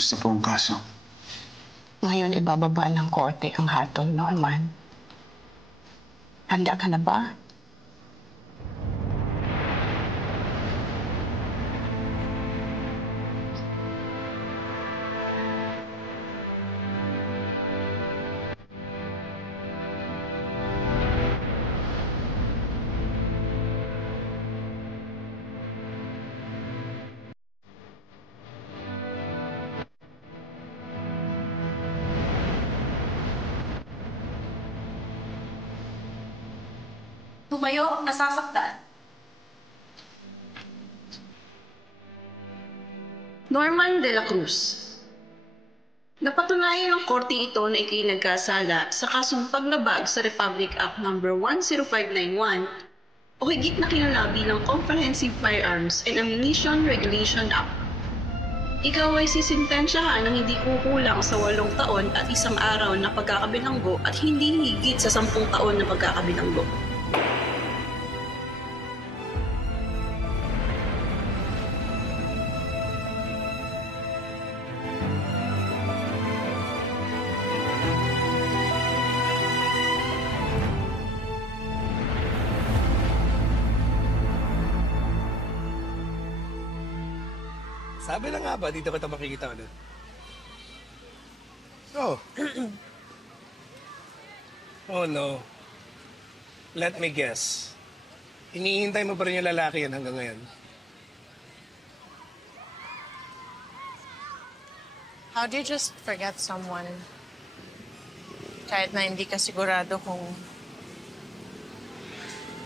Kamusta po ang kaso? Ngayon ibababa ng korte ang hatol, Norman. Handa ka na ba? Tumayo ang nasasaktan. Norman de la Cruz. Napatunayan ng korte ito na ikay nagkasala sa kasong paglabag sa Republic Act No. 10591 o higit na kilala bilang Comprehensive Firearms and Ammunition Regulation Act. Ikaw ay sisintensyahan ng hindi kukulang sa 8 taon at 1 araw na pagkakabilanggo at hindi higit sa 10 taon na pagkakabilanggo. Sabi na nga ba, dito kita makikita ulit? Oh. Oh no. Let me guess. Hinihintay mo pa rin yung lalaki yan hanggang ngayon. How do you just forget someone? Kahit na hindi ka sigurado kung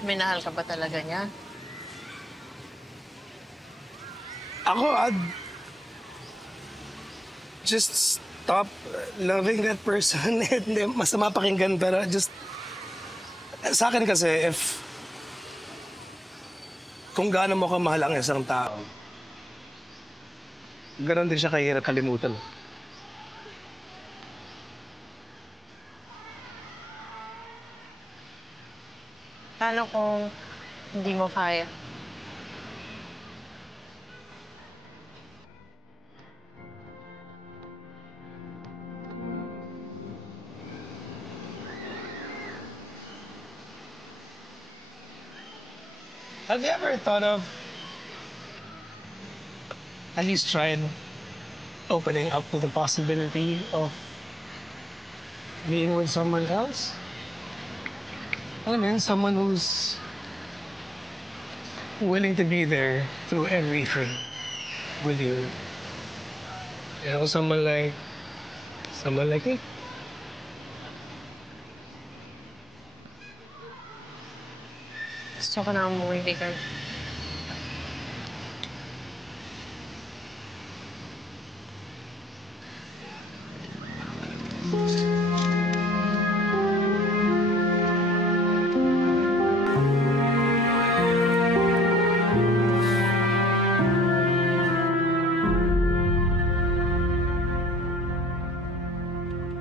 minahal ka ba talaga niya? Ako, I'd just stop loving that person. Hindi, masama pakinggan, pero just... Sa akin kasi, kung gaano mo kamahal ang isang tao, ganon din siya kahirap kalimutan. Paano kung hindi mo kaya? Have you ever thought of at least trying opening up to the possibility of being with someone else? I mean, someone who's willing to be there through everything with you. You know, someone like me. Gusto ko na umuwi, Rickard.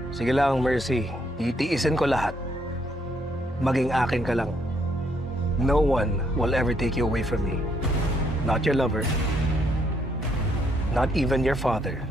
Sige lang, Mercy. Titiisin ko lahat. Maging akin ka lang. No one will ever take you away from me. Not your lover. Not even your father.